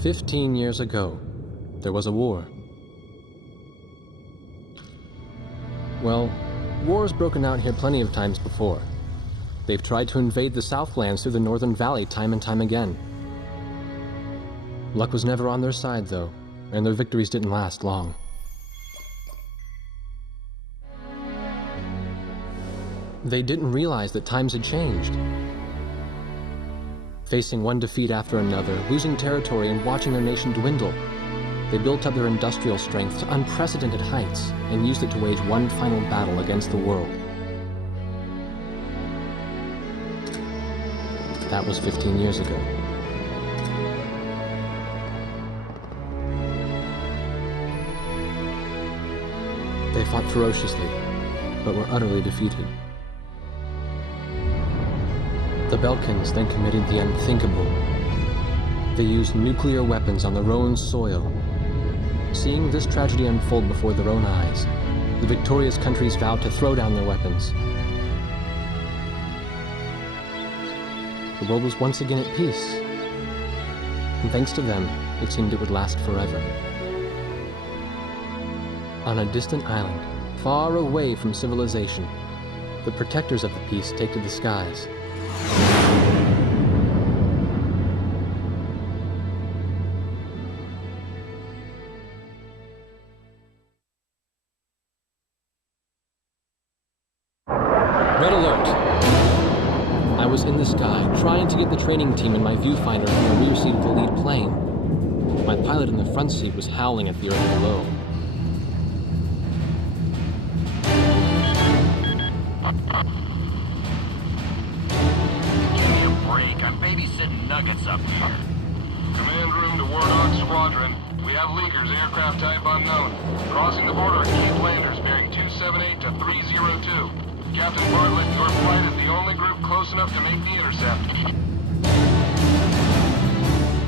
15 years ago, there was a war. Well, war's broken out here plenty of times before. They've tried to invade the Southlands through the Northern Valley time and time again. Luck was never on their side, though, and their victories didn't last long. They didn't realize that times had changed. Facing one defeat after another, losing territory and watching their nation dwindle, they built up their industrial strength to unprecedented heights and used it to wage one final battle against the world. That was 15 years ago. They fought ferociously, but were utterly defeated. The Belkans then committed the unthinkable. They used nuclear weapons on their own soil. Seeing this tragedy unfold before their own eyes, the victorious countries vowed to throw down their weapons. The world was once again at peace, and thanks to them, it seemed it would last forever. On a distant island, far away from civilization, the protectors of the peace take to the skies. Red alert! I was in the sky, trying to get the training team in my viewfinder from the rear seat of the lead plane. My pilot in the front seat was howling at the earth below. Give me a break. I'm babysitting nuggets up here. Command room to Wardog Squadron. We have leakers, aircraft type unknown. Crossing the border at Cape Landers, bearing 278 to 302. Captain Bartlett, your flight is the only group close enough to make the intercept.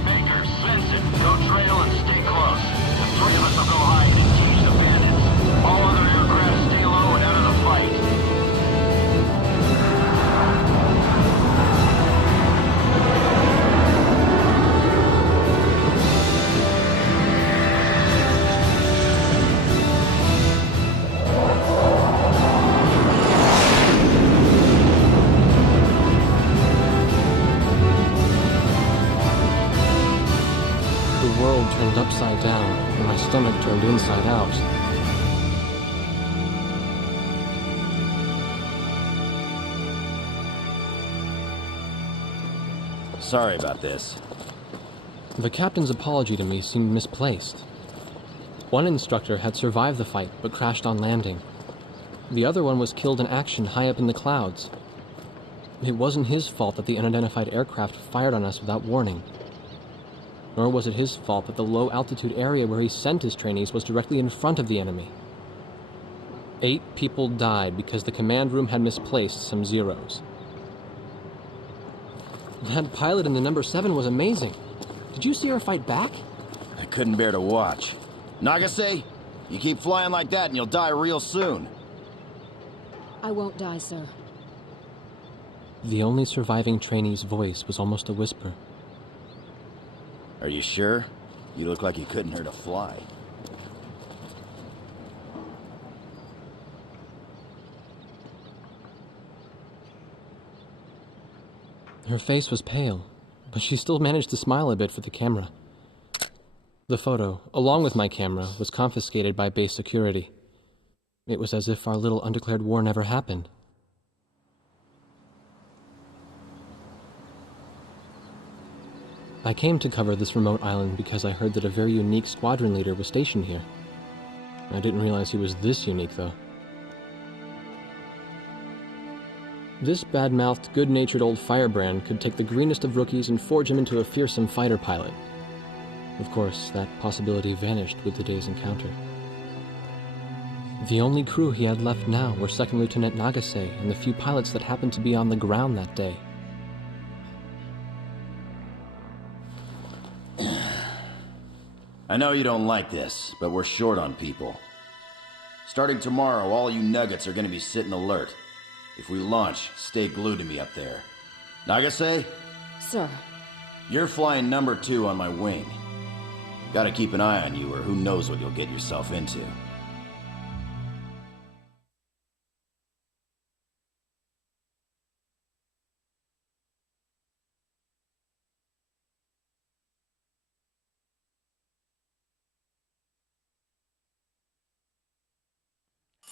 Baker, sense it. Go trail and stay close. The three of us will go high and engage the bandits. All other aircraft stay low and out of the fight. The world turned upside down, and my stomach turned inside out. Sorry about this. The captain's apology to me seemed misplaced. One instructor had survived the fight, but crashed on landing. The other one was killed in action high up in the clouds. It wasn't his fault that the unidentified aircraft fired on us without warning. Nor was it his fault that the low-altitude area where he sent his trainees was directly in front of the enemy. 8 people died because the command room had misplaced some zeros. That pilot in the number 7 was amazing. Did you see her fight back? I couldn't bear to watch. Nagase, you keep flying like that and you'll die real soon. I won't die, sir. The only surviving trainee's voice was almost a whisper. Are you sure? You look like you couldn't hurt a fly. Her face was pale, but she still managed to smile a bit for the camera. The photo, along with my camera, was confiscated by base security. It was as if our little undeclared war never happened. I came to cover this remote island because I heard that a very unique squadron leader was stationed here. I didn't realize he was this unique, though. This bad-mouthed, good-natured old firebrand could take the greenest of rookies and forge him into a fearsome fighter pilot. Of course, that possibility vanished with today's encounter. The only crew he had left now were Second Lieutenant Nagase and the few pilots that happened to be on the ground that day. I know you don't like this, but we're short on people. Starting tomorrow, all you nuggets are going to be sitting alert. If we launch, stay glued to me up there. Nagase? Sir. You're flying number 2 on my wing. Gotta keep an eye on you, or who knows what you'll get yourself into.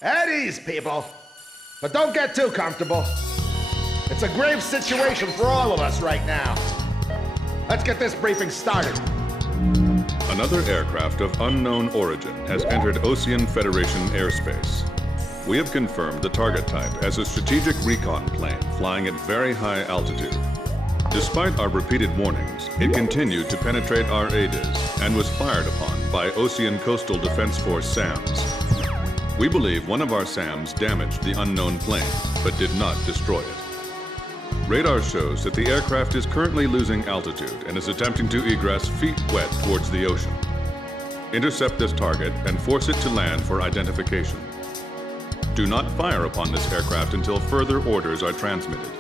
At ease, people. But don't get too comfortable. It's a grave situation for all of us right now. Let's get this briefing started. Another aircraft of unknown origin has entered Ocean Federation airspace. We have confirmed the target type as a strategic recon plane flying at very high altitude. Despite our repeated warnings, it continued to penetrate our ADIS and was fired upon by Ocean Coastal Defense Force SAMs. We believe one of our SAMs damaged the unknown plane, but did not destroy it. Radar shows that the aircraft is currently losing altitude and is attempting to egress feet wet towards the ocean. Intercept this target and force it to land for identification. Do not fire upon this aircraft until further orders are transmitted.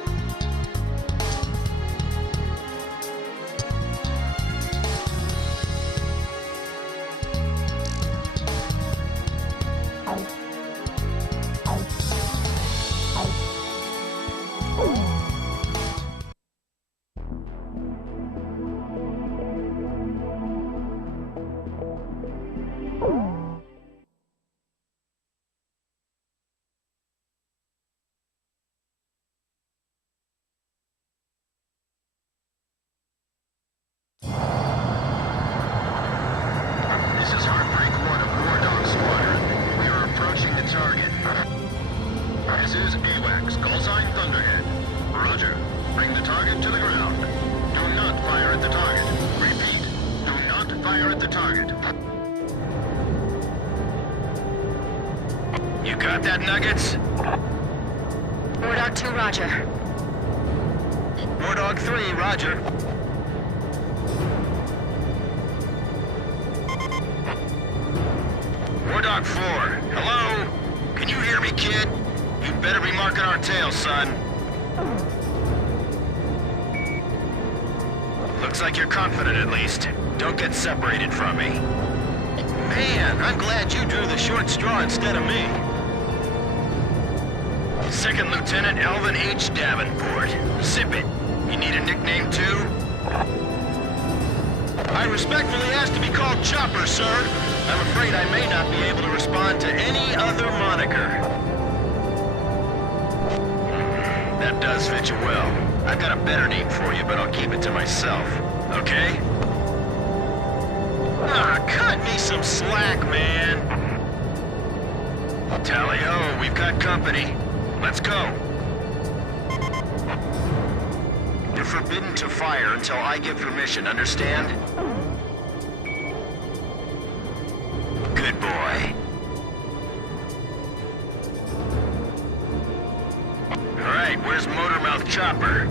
You got that, Nuggets? Wardog 2, roger. Wardog 3, roger. Wardog 4, hello? Can you hear me, kid? You better be marking our tail, son. Looks like you're confident, at least. Don't get separated from me. Man, I'm glad you drew the short straw instead of me. Second Lieutenant Alvin H. Davenport. Zip it. You need a nickname, too? I respectfully ask to be called Chopper, sir. I'm afraid I may not be able to respond to any other moniker. That does fit you well. I've got a better name for you, but I'll keep it to myself. Okay? Ah, cut me some slack, man. Tally-ho, we've got company. Let's go. You're forbidden to fire until I give permission, understand? Good boy. All right, where's Motormouth Chopper?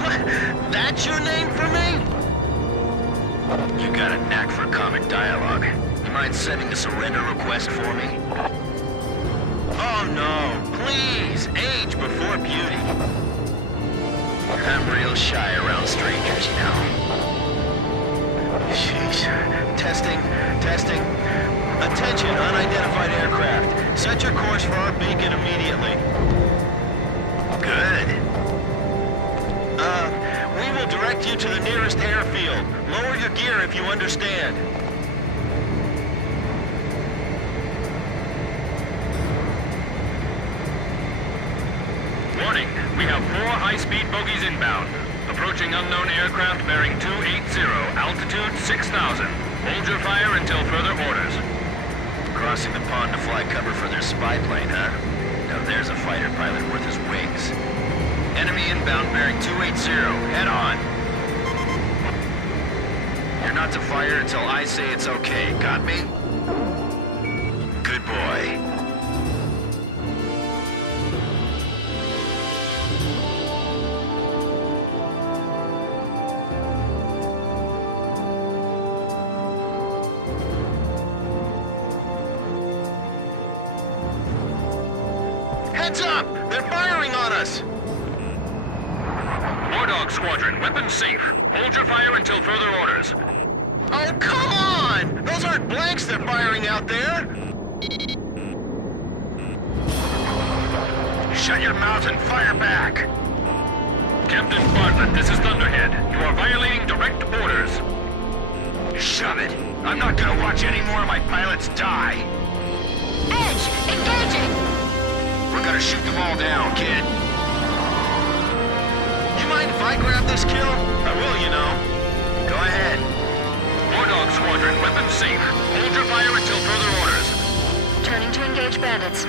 What? That's your name for me? You got a knack for comic dialogue. You mind sending a surrender request for me? Oh no, please, age before beauty. I'm real shy around strangers, you know. Sheesh. Testing. Attention, unidentified aircraft. Set your course for our beacon immediately. Good. We will direct you to the nearest airfield. Lower your gear if you understand. Warning, we have 4 high-speed bogies inbound. Approaching unknown aircraft bearing 280, altitude 6,000. Hold your fire until further orders. Crossing the pond to fly cover for their spy plane, huh? Now there's a fighter pilot worth his wings. Enemy inbound bearing 280, head on. You're not to fire until I say it's okay, got me? Good boy. Heads up! They're firing on us! Wardog Squadron, weapons safe. Hold your fire until further orders. Oh, come on! Those aren't blanks they're firing out there! Shut your mouth and fire back! Captain Bartlett, this is Thunderhead. You are violating direct orders. Shove it! I'm not gonna watch any more of my pilots die! Edge, engaging! We're gonna shoot them all down, kid. You mind if I grab this kill? I will, you know. Go ahead. War Dog Squadron, weapons safe. Hold your fire until further orders. Turning to engage bandits.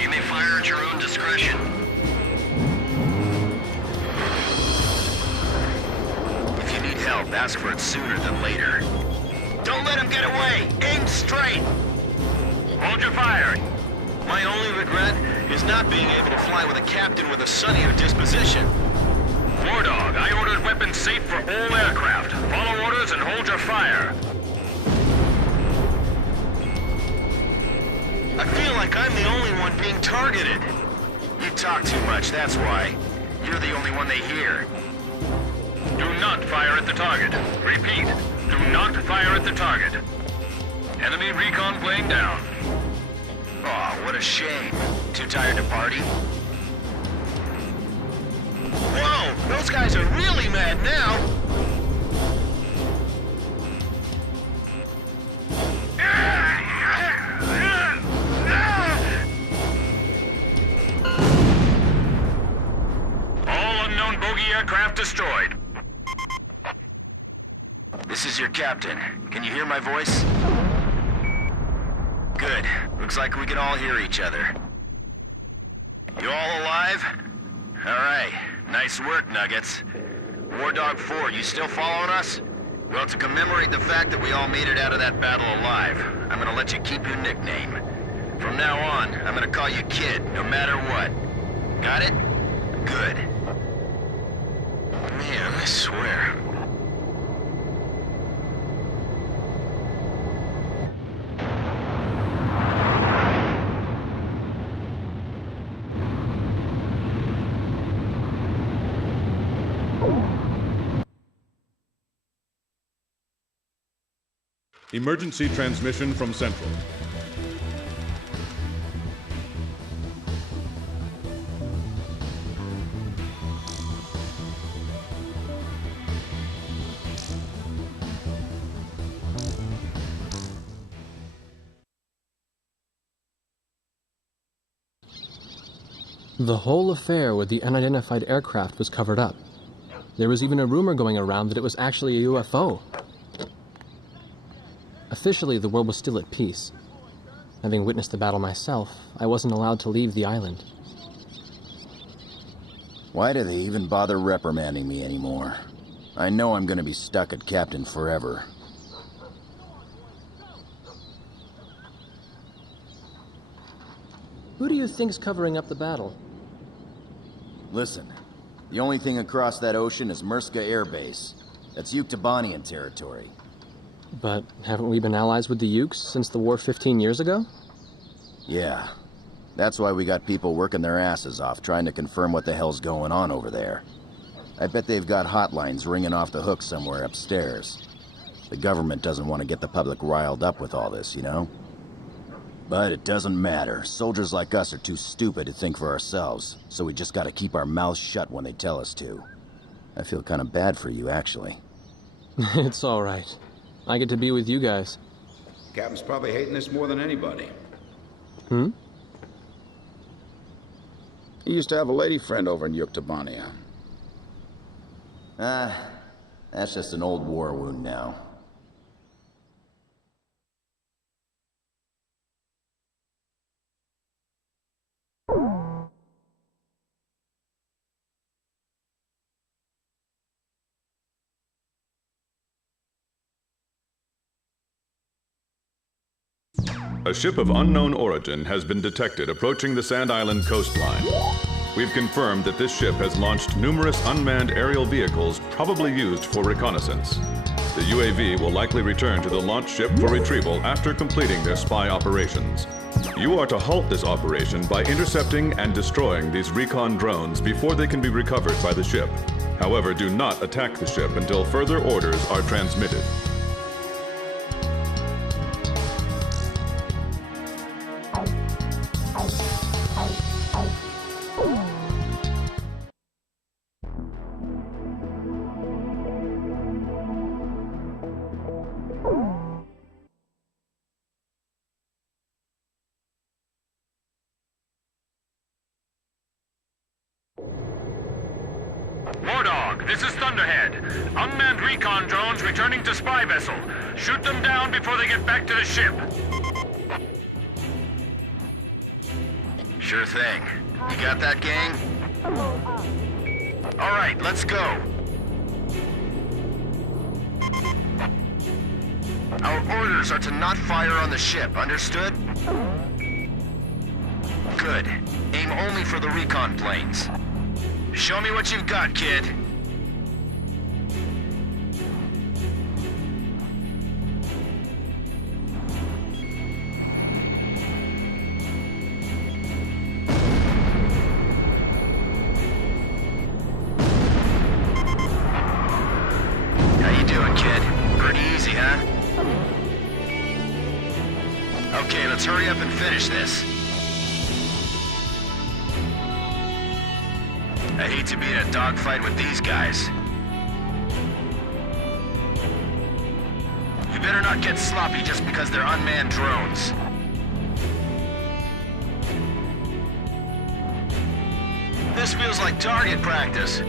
You may fire at your own discretion. If you need help, ask for it sooner than later. Don't let him get away! Aim straight! Hold your fire. My only regret is not being able to fly with a captain with a sunnier disposition. War Dog, I ordered weapons safe for all aircraft. Follow orders and hold your fire. I feel like I'm the only one being targeted. You talk too much, that's why. You're the only one they hear. Do not fire at the target. Repeat, do not fire at the target. Enemy recon plane down. Aw, what a shame. Too tired to party? Whoa! Those guys are really mad now! All unknown bogey aircraft destroyed. This is your captain. Can you hear my voice? Good. Looks like we can all hear each other. You all alive? Alright. Nice work, Nuggets. War Dog 4, you still following us? Well, to commemorate the fact that we all made it out of that battle alive, I'm gonna let you keep your nickname. From now on, I'm gonna call you Kid, no matter what. Got it? Good. Man, I swear. Emergency transmission from Central. The whole affair with the unidentified aircraft was covered up. There was even a rumor going around that it was actually a UFO. Officially, the world was still at peace. Having witnessed the battle myself, I wasn't allowed to leave the island. Why do they even bother reprimanding me anymore? I know I'm gonna be stuck at Captain forever. Who do you think's covering up the battle? Listen, the only thing across that ocean is Murska Air Base. That's Yuktobanian territory. But haven't we been allies with the Ukes since the war 15 years ago? Yeah. That's why we got people working their asses off trying to confirm what the hell's going on over there. I bet they've got hotlines ringing off the hook somewhere upstairs. The government doesn't want to get the public riled up with all this, you know? But it doesn't matter. Soldiers like us are too stupid to think for ourselves, so we just gotta keep our mouths shut when they tell us to. I feel kind of bad for you, actually. It's all right. I get to be with you guys. Captain's probably hating this more than anybody. Hmm? He used to have a lady friend over in Yuktobania. That's just an old war wound now. A ship of unknown origin has been detected approaching the Sand Island coastline. We've confirmed that this ship has launched numerous unmanned aerial vehicles probably used for reconnaissance. The UAV will likely return to the launch ship for retrieval after completing their spy operations. You are to halt this operation by intercepting and destroying these recon drones before they can be recovered by the ship. However, do not attack the ship until further orders are transmitted. Wardog, this is Thunderhead. Unmanned recon drones returning to spy vessel. Shoot them down before they get back to the ship. Sure thing. You got that, gang? All right, let's go. Our orders are to not fire on the ship, understood? Good. Aim only for the recon planes. Show me what you've got, kid. How you doing, kid? Pretty easy, huh? Okay, let's hurry up and finish this. I hate to be in a dogfight with these guys. You better not get sloppy just because they're unmanned drones. This feels like target practice.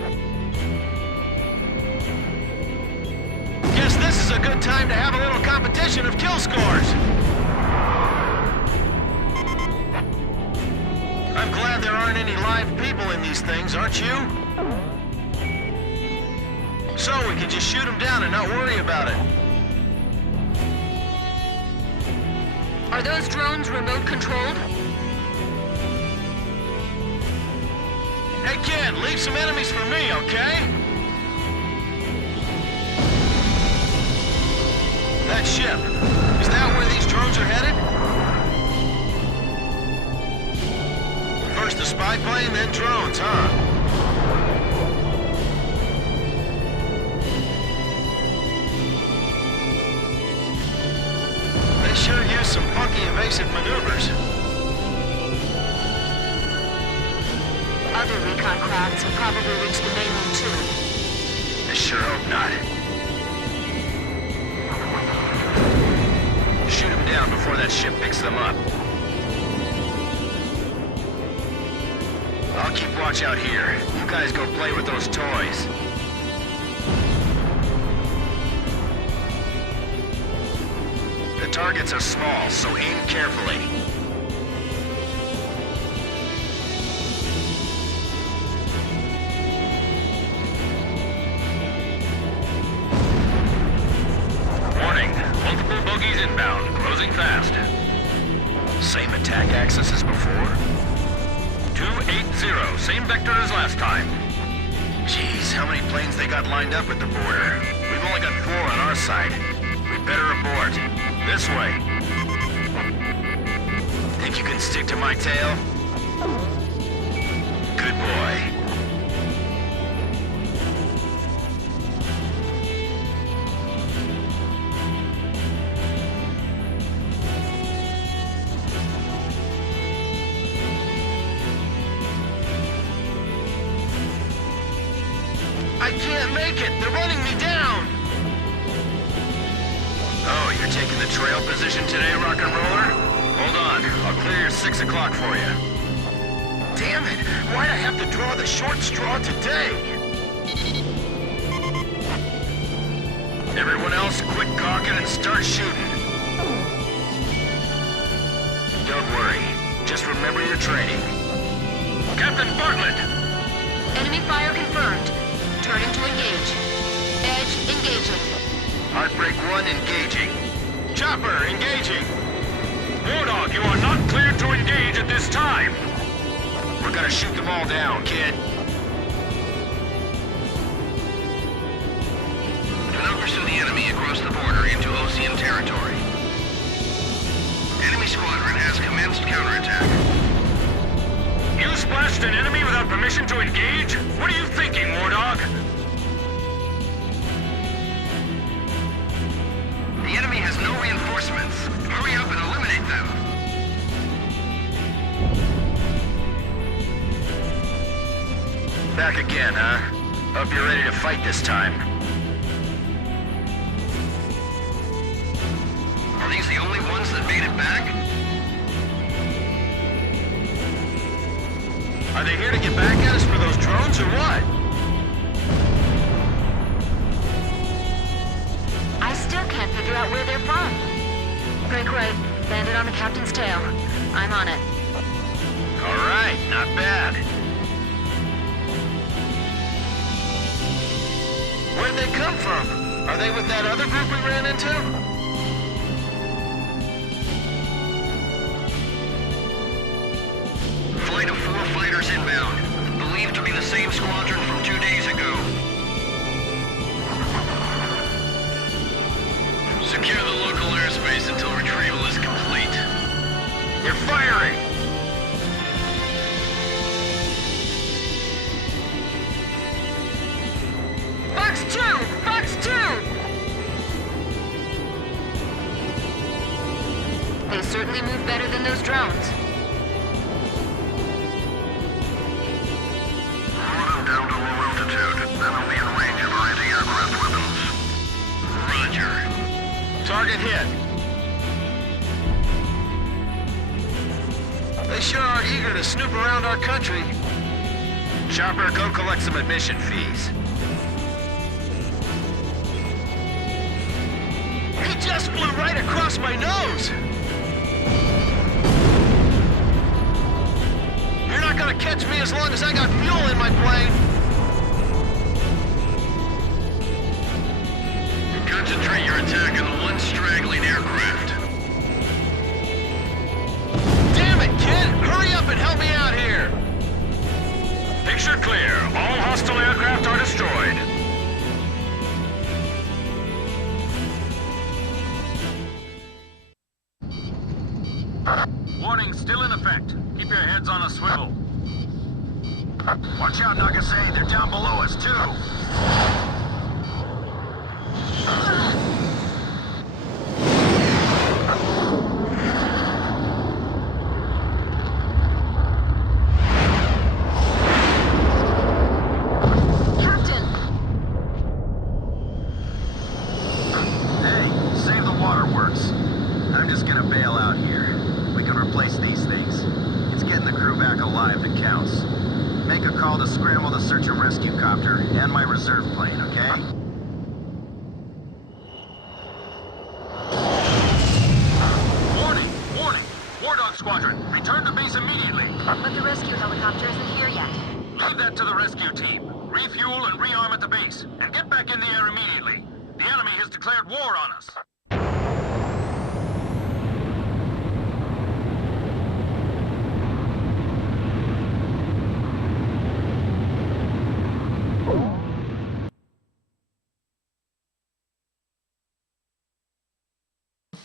Guess this is a good time to have a little competition of kill scores. I'm glad there aren't any live people in these things, aren't you? So we can just shoot them down and not worry about it. Are those drones remote controlled? Hey kid, leave some enemies for me, okay? That ship, is that where these drones are headed? First the spy plane, then drones, huh? They sure use some funky evasive maneuvers. Other recon crafts have probably reached the mainland too. I sure hope not. Shoot them down before that ship picks them up. I'll keep watch out here. You guys go play with those toys. The targets are small, so aim carefully. Warning, multiple bogies inbound, closing fast. Same attack axis as before? 280, same vector as last time. Jeez, how many planes they got lined up at the border? We've only got 4 on our side. We'd better abort. This way. Think you can stick to my tail? Good boy. I can't make it! They're running me down! Oh, you're taking the trail position today, rock and roller? Hold on, I'll clear your 6 o'clock for you. Damn it! Why'd I have to draw the short straw today? Everyone else, quit gawking and start shooting. Don't worry, just remember your training. Captain Bartlett! Enemy fire confirmed. Turning to engage. Edge engaging. Heartbreak 1 engaging. Chopper, engaging! Wardog, you are not cleared to engage at this time! We're gonna shoot them all down, kid. Do not pursue the enemy. entry into Ocean territory. Enemy squadron has commenced counterattack. You splashed an enemy without permission to engage? What are you thinking, Wardog? The enemy has no reinforcements. Hurry up and eliminate them. Back again, huh? Hope you're ready to fight this time. Are these the only ones that made it back? Are they here to get back at us for those drones or what? I still can't figure out where they're from. Break right. Landed on the captain's tail. I'm on it. All right, not bad. Where'd they come from? Are they with that other group we ran into? Flight of 4 fighters inbound. Believed to be the same squadron from 2 days ago. Secure the local airspace until retrieval is complete. They're firing! Fox 2! Fox 2! They certainly move better than those drones. Lower them down to low altitude. Then they'll be in range of our anti-aircraft weapons. Roger. Target hit. They sure are eager to snoop around our country. Chopper, go collect some admission fees. He just flew right across my nose! You're not gonna catch me as long as I got fuel in my plane! Concentrate your attack on the one straggling aircraft. Damn it, kid! Hurry up and help me out here! Picture clear. All hostile aircraft are destroyed. Warning still in effect. Keep your heads on a swivel. Watch out, Nagasaki. They're down below us, too.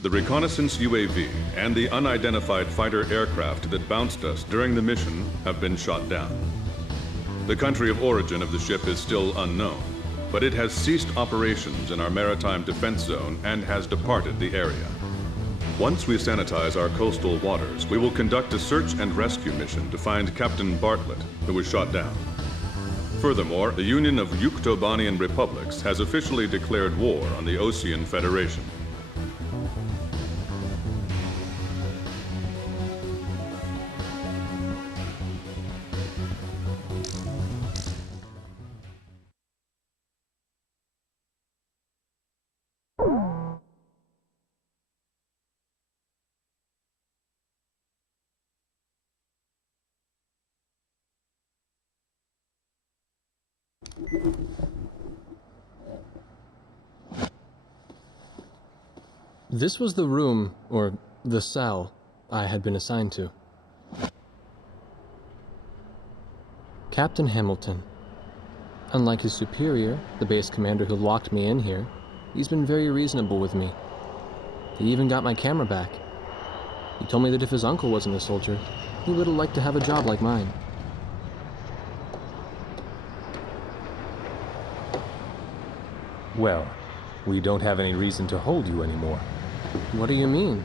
The reconnaissance UAV and the unidentified fighter aircraft that bounced us during the mission have been shot down. The country of origin of the ship is still unknown, but it has ceased operations in our maritime defense zone and has departed the area. Once we sanitize our coastal waters, we will conduct a search and rescue mission to find Captain Bartlett, who was shot down. Furthermore, the Union of Yuktobanian Republics has officially declared war on the Ocean Federation. This was the room, or the cell, I had been assigned to. Captain Hamilton. Unlike his superior, the base commander who locked me in here, He's been very reasonable with me. He even got my camera back. He told me that if his uncle wasn't a soldier, he would have liked to have a job like mine. Well, we don't have any reason to hold you anymore. What do you mean?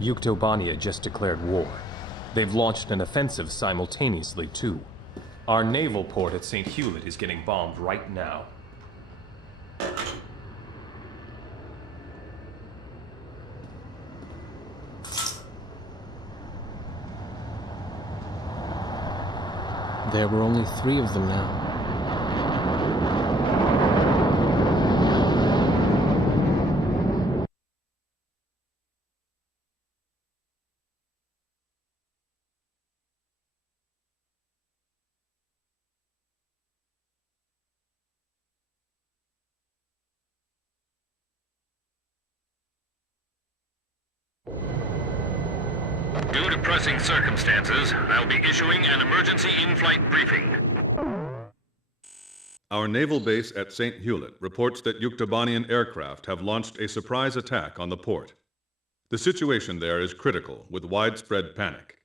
Yuktobania just declared war. They've launched an offensive simultaneously, too. Our naval port at St. Hewlett is getting bombed right now. There were only 3 of them now. Due to pressing circumstances, I'll be issuing an emergency in-flight briefing. Our naval base at St. Hewlett reports that Yuktobanian aircraft have launched a surprise attack on the port. The situation there is critical, with widespread panic.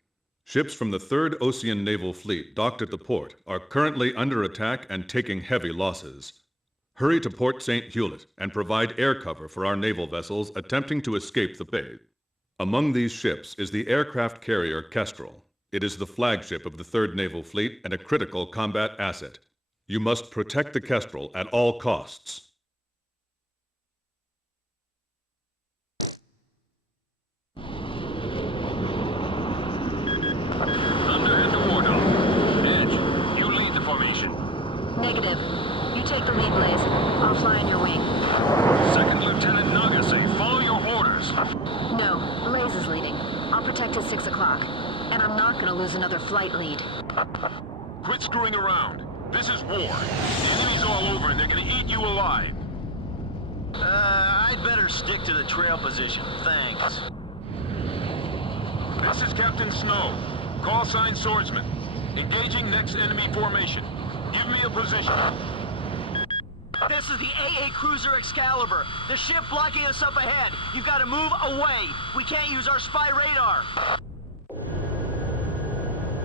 Ships from the 3rd Ocean Naval Fleet docked at the port are currently under attack and taking heavy losses. Hurry to Port St. Hewlett and provide air cover for our naval vessels attempting to escape the bay. Among these ships is the aircraft carrier Kestrel. It is the flagship of the 3rd Naval Fleet and a critical combat asset. You must protect the Kestrel at all costs. Underhead to Wardog. Edge, you lead the formation. Negative. You take the lead, Blaze. I'll fly in your wing. 2nd Lieutenant Nagase, follow your orders. No, Blaze is leading. I'll protect at 6 o'clock. And I'm not gonna lose another flight lead. Quit screwing around. This is war. The enemy's all over and they're gonna eat you alive. I'd better stick to the trail position, thanks. This is Captain Snow. Call sign Swordsman. Engaging next enemy formation. Give me a position. This is the AA Cruiser Excalibur. The ship blocking us up ahead. You gotta move away. We can't use our spy radar.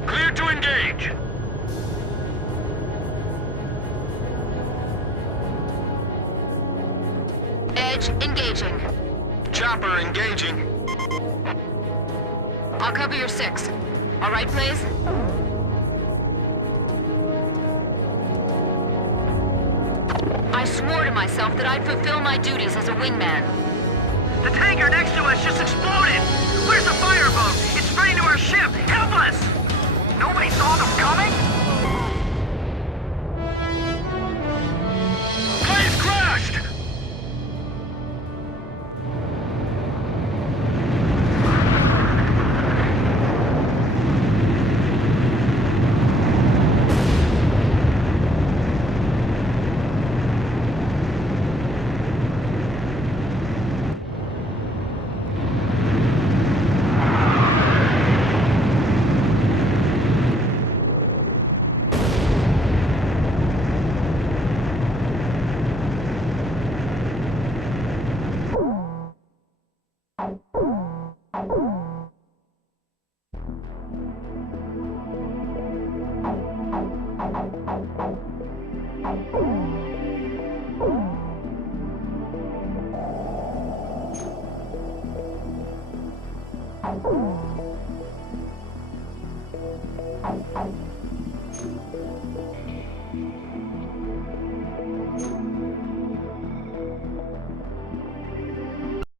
Clear to engage. Edge, engaging. Chopper engaging. I'll cover your 6. All right, Blaze? I swore to myself that I'd fulfill my duties as a wingman. The tanker next to us just exploded. Where's the fireboat? It's spraying to our ship. Help us! Nobody saw them coming? Blaze crashed!